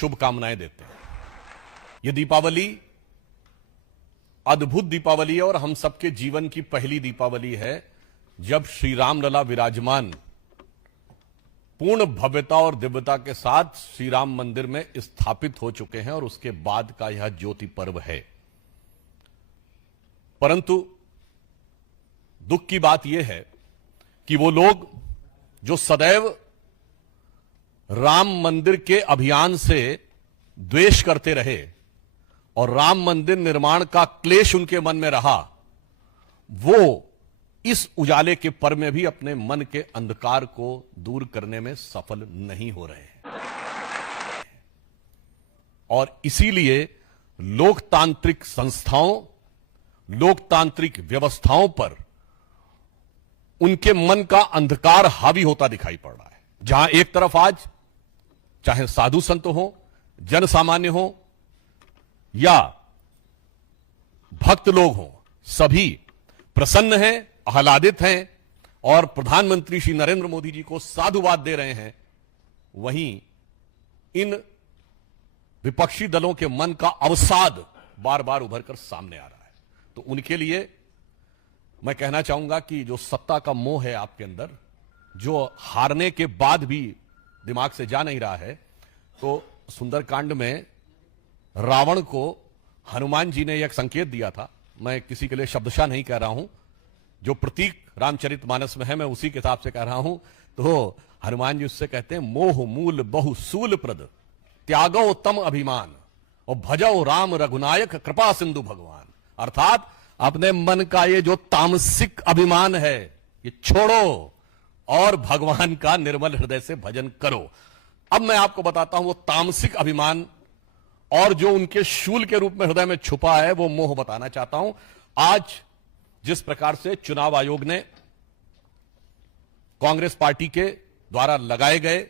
शुभकामनाएं देते हैं। यह दीपावली अद्भुत दीपावली है और हम सबके जीवन की पहली दीपावली है जब श्री राम लला विराजमान पूर्ण भव्यता और दिव्यता के साथ श्री राम मंदिर में स्थापित हो चुके हैं और उसके बाद का यह ज्योति पर्व है। परंतु दुख की बात यह है कि वो लोग जो सदैव राम मंदिर के अभियान से द्वेष करते रहे और राम मंदिर निर्माण का क्लेश उनके मन में रहा, वो इस उजाले के पर्व में भी अपने मन के अंधकार को दूर करने में सफल नहीं हो रहे हैं। और इसीलिए लोकतांत्रिक संस्थाओं, लोकतांत्रिक व्यवस्थाओं पर उनके मन का अंधकार हावी होता दिखाई पड़ रहा है। जहां एक तरफ आज चाहे साधु संत हो, जन सामान्य हो या भक्त लोग हो, सभी प्रसन्न हैं, आह्लादित हैं और प्रधानमंत्री श्री नरेंद्र मोदी जी को साधुवाद दे रहे हैं, वहीं इन विपक्षी दलों के मन का अवसाद बार बार उभर कर सामने आ रहा है। तो उनके लिए मैं कहना चाहूंगा कि जो सत्ता का मोह है आपके अंदर, जो हारने के बाद भी दिमाग से जा नहीं रहा है, तो सुंदरकांड में रावण को हनुमान जी ने एक संकेत दिया था। मैं किसी के लिए शब्दशः नहीं कह रहा हूं, जो प्रतीक रामचरितमानस में है मैं उसी के हिसाब से कह रहा हूं। तो हनुमान जी उससे कहते हैं, मोह मूल बहु सूल प्रद त्यागो उत्तम अभिमान और भजो राम रघुनायक कृपा सिंधु भगवान। अर्थात अपने मन का ये जो तामसिक अभिमान है ये छोड़ो और भगवान का निर्मल हृदय से भजन करो। अब मैं आपको बताता हूं वो तामसिक अभिमान और जो उनके शूल के रूप में हृदय में छुपा है वो मोह बताना चाहता हूं। आज जिस प्रकार से चुनाव आयोग ने कांग्रेस पार्टी के द्वारा लगाए गए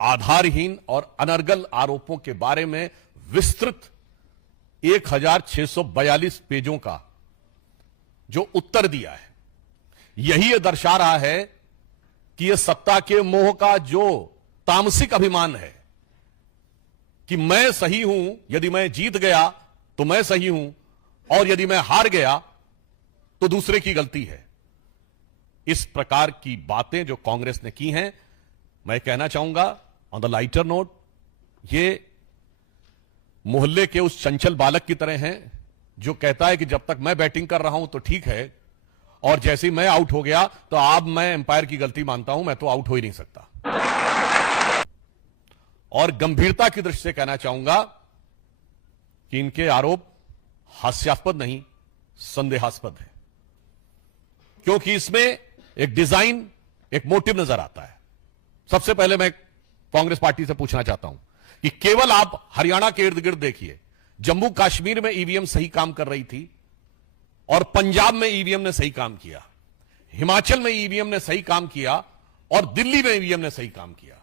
आधारहीन और अनर्गल आरोपों के बारे में विस्तृत 1642 पेजों का जो उत्तर दिया है, यही यह दर्शा रहा है कि यह सत्ता के मोह का जो तामसिक अभिमान है कि मैं सही हूं, यदि मैं जीत गया तो मैं सही हूं और यदि मैं हार गया तो दूसरे की गलती है। इस प्रकार की बातें जो कांग्रेस ने की हैं, मैं कहना चाहूंगा ऑन द लाइटर नोट, ये मोहल्ले के उस चंचल बालक की तरह हैं जो कहता है कि जब तक मैं बैटिंग कर रहा हूं तो ठीक है और जैसे ही मैं आउट हो गया तो अब मैं एम्पायर की गलती मानता हूं, मैं तो आउट हो ही नहीं सकता। और गंभीरता की दृष्टि से कहना चाहूंगा कि इनके आरोप हास्यास्पद नहीं, संदेहास्पद है, क्योंकि इसमें एक डिजाइन, एक मोटिव नजर आता है। सबसे पहले मैं कांग्रेस पार्टी से पूछना चाहता हूं कि केवल आप हरियाणा के इर्द गिर्द देखिए, जम्मू कश्मीर में ईवीएम सही काम कर रही थी और पंजाब में ईवीएम ने सही काम किया, हिमाचल में ईवीएम ने सही काम किया और दिल्ली में ईवीएम ने सही काम किया,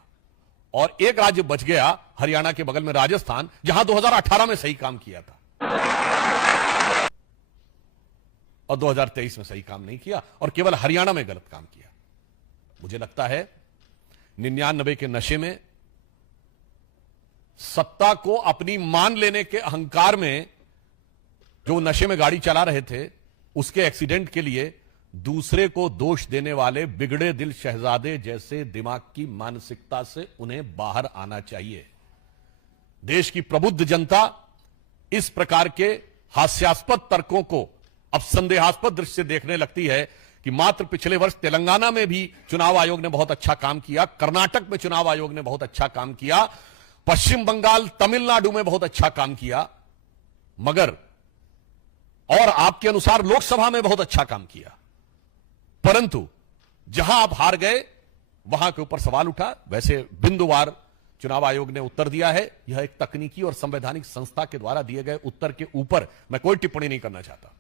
और एक राज्य बच गया हरियाणा के बगल में राजस्थान, जहां 2018 में सही काम किया था और 2023 में सही काम नहीं किया और केवल हरियाणा में गलत काम किया। मुझे लगता है 99 के नशे में, सत्ता को अपनी मान लेने के अहंकार में जो नशे में गाड़ी चला रहे थे, उसके एक्सीडेंट के लिए दूसरे को दोष देने वाले बिगड़े दिल शहजादे जैसे दिमाग की मानसिकता से उन्हें बाहर आना चाहिए। देश की प्रबुद्ध जनता इस प्रकार के हास्यास्पद तर्कों को अब संदेहास्पद दृष्टि से देखने लगती है कि मात्र पिछले वर्ष तेलंगाना में भी चुनाव आयोग ने बहुत अच्छा काम किया, कर्नाटक में चुनाव आयोग ने बहुत अच्छा काम किया, पश्चिम बंगाल, तमिलनाडु में बहुत अच्छा काम किया, मगर और आपके अनुसार लोकसभा में बहुत अच्छा काम किया, परंतु जहां आप हार गए वहां के ऊपर सवाल उठा। वैसे बिंदुवार चुनाव आयोग ने उत्तर दिया है, यह एक तकनीकी और संवैधानिक संस्था के द्वारा दिए गए उत्तर के ऊपर मैं कोई टिप्पणी नहीं करना चाहता,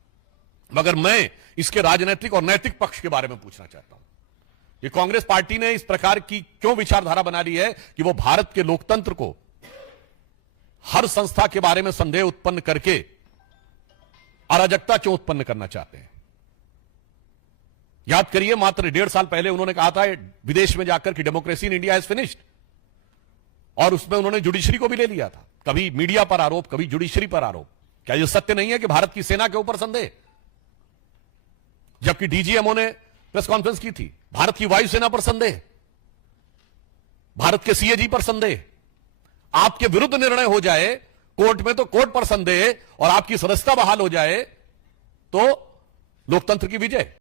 मगर मैं इसके राजनीतिक और नैतिक पक्ष के बारे में पूछना चाहता हूं कि कांग्रेस पार्टी ने इस प्रकार की क्यों विचारधारा बना ली है कि वो भारत के लोकतंत्र को हर संस्था के बारे में संदेह उत्पन्न करके अराजकता क्यों उत्पन्न करना चाहते हैं। याद करिए, मात्र 1.5 साल पहले उन्होंने कहा था विदेश में जाकर कि democracy in India is finished, और उसमें उन्होंने जुडिशरी को भी ले लिया था, कभी मीडिया पर आरोप, कभी जुडिशरी पर आरोप। क्या यह सत्य नहीं है कि भारत की सेना के ऊपर संदेह? जबकि डीजीएमओ ने प्रेस कॉन्फ्रेंस की थी, भारत की वायुसेना पर संदेह, भारत के सीएजी पर संदेह। आपके विरुद्ध निर्णय हो जाए कोर्ट में तो कोर्ट पर संदेह, और आपकी सदस्यता बहाल हो जाए तो लोकतंत्र की विजय।